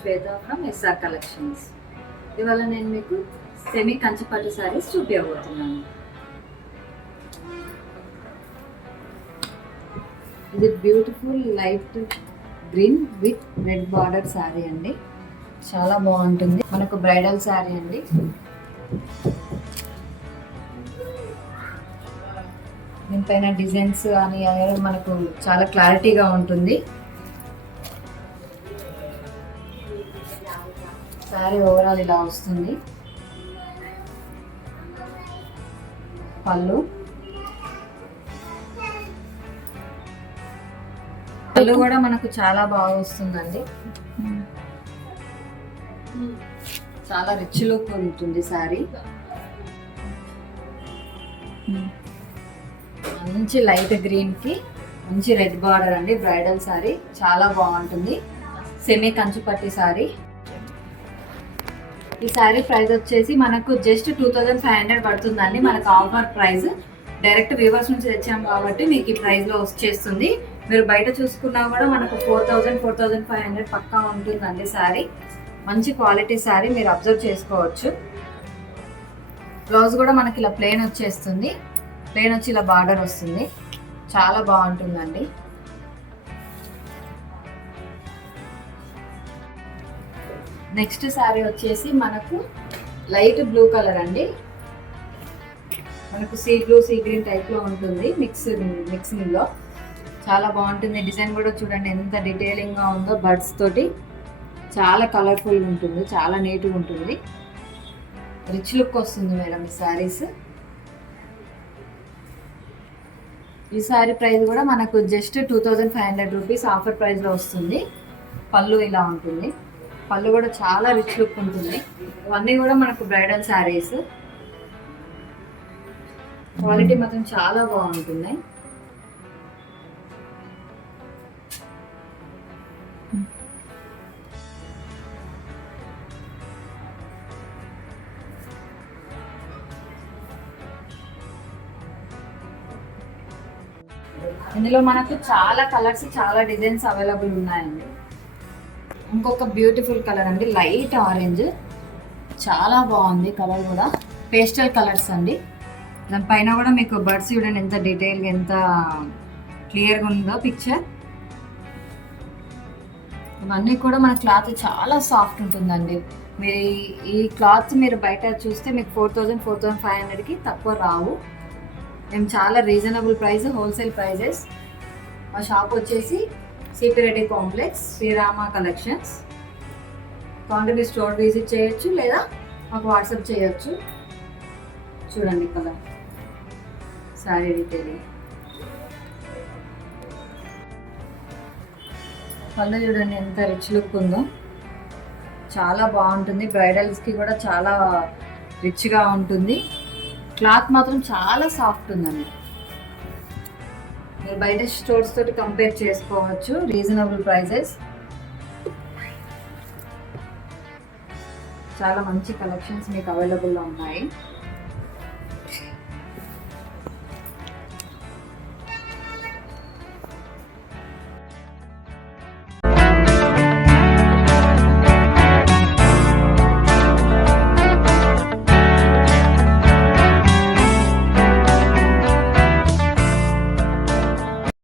Shweta from SR collections. ఇవాళ నేను మీకు సెమీ కంచిపట్టు శారీస్ చూపించబోతున్నాను. ఇది beautiful light green with red border sari అండి. చాలా బాగుంటుంది. మనకు బ్రైడల్ శారీ అండి. దీనిపైన డిజైన్స్ అని మనకు చాలా క్లారిటీగా ఉంటుంది. శారీ ఓవరాల్ ఇలా వస్తుంది. పళ్ళు కూడా మనకు చాలా బాగా వస్తుందండి. చాలా రిచ్ లుక్ ఉంటుంది శారీ. మంచి లైట్ గ్రీన్ కి మంచి రెడ్ బార్డర్ అండి. బ్రైడల్ శారీ చాలా బాగుంటుంది. సెమీ కంచిపట్టి శారీ. ఈ శారీ ప్రైస్ వచ్చేసి మనకు జస్ట్ 2500 పడుతుందండి. మనకు ఆఫర్ ప్రైస్. డైరెక్ట్ వ్యూవర్స్ నుంచి తెచ్చాము కాబట్టి మీకు ఈ ప్రైస్ లో వచ్చేస్తుంది. మీరు బయట చూసుకున్నా కూడా మనకు 4500 పక్కా ఉంటుందండి శారీ. మంచి క్వాలిటీ శారీ, మీరు అబ్జర్వ్ చేసుకోవచ్చు. బ్లౌజ్ కూడా మనకి ఇలా ప్లెయిన్ వచ్చేస్తుంది. ప్లెయిన్ వచ్చి ఇలా బార్డర్ వస్తుంది. చాలా బాగుంటుందండి. నెక్స్ట్ శారీ వచ్చేసి మనకు లైట్ బ్లూ కలర్ అండి. మనకు sea blue sea green type లో ఉంటుంది. మిక్సింగ్ లో చాలా బాగుంటుంది. డిజైన్ కూడా చూడండి ఎంత డీటెయిలింగ్ గా ఉందో. బర్డ్స్ తోటి చాలా కలర్ఫుల్ ఉంటుంది. చాలా నీట్గా ఉంటుంది. రిచ్ లుక్ వస్తుంది మేడం ఈ శారీస్. ఈ శారీ ప్రైస్ కూడా మనకు జస్ట్ 2500 రూపీస్ ఆఫర్ ప్రైస్ లో వస్తుంది. పళ్ళు ఇలా ఉంటుంది. పళ్ళు కూడా చాలా రిచ్ లుక్ ఉంటుంది. ఇవన్నీ కూడా మనకు బ్రైడల్ శారీస్. క్వాలిటీ మాత్రం చాలా బాగుంటుంది. ఇందులో మనకు చాలా కలర్స్, చాలా డిజైన్స్ అవైలబుల్ ఉన్నాయండి. ఇంకొక బ్యూటిఫుల్ కలర్ అండి, లైట్ ఆరెంజ్. చాలా బాగుంది కలర్ కూడా. పేస్టల్ కలర్స్ అండి. దానిపైన కూడా మీకు బర్డ్స్ చూడండి ఎంత డీటెయిల్గా, ఎంత క్లియర్గా ఉందో పిక్చర్. ఇవన్నీ కూడా మన క్లాత్ చాలా సాఫ్ట్ ఉంటుందండి. మీరు ఈ క్లాత్ మీరు బయట చూస్తే మీకు 4500కి తక్కువ రావు. మేము చాలా రీజనబుల్ ప్రైస్, హోల్సేల్ ప్రైజెస్. మా షాప్ వచ్చేసి CP Reddy complex, Srirama collections. Contact store visit చేయొచ్చు లేదా మాకు వాట్సాప్ చేయొచ్చు. చూడండి కదా శారీ డీటెయిలింగ్. పళ్ళు చూడండి ఎంత రిచ్ లుక్ ఉందో. చాలా బాగుంటుంది. బ్రైడల్స్కి కూడా చాలా రిచ్గా ఉంటుంది. క్లాత్ మాత్రం చాలా సాఫ్ట్ ఉందండి. మీరు బయట స్టోర్స్ తోటి కంపేర్ చేసుకోవచ్చు. Reasonable prices. చాలా మంచి కలెక్షన్స్ మీకు అవైలబుల్లో ఉన్నాయి.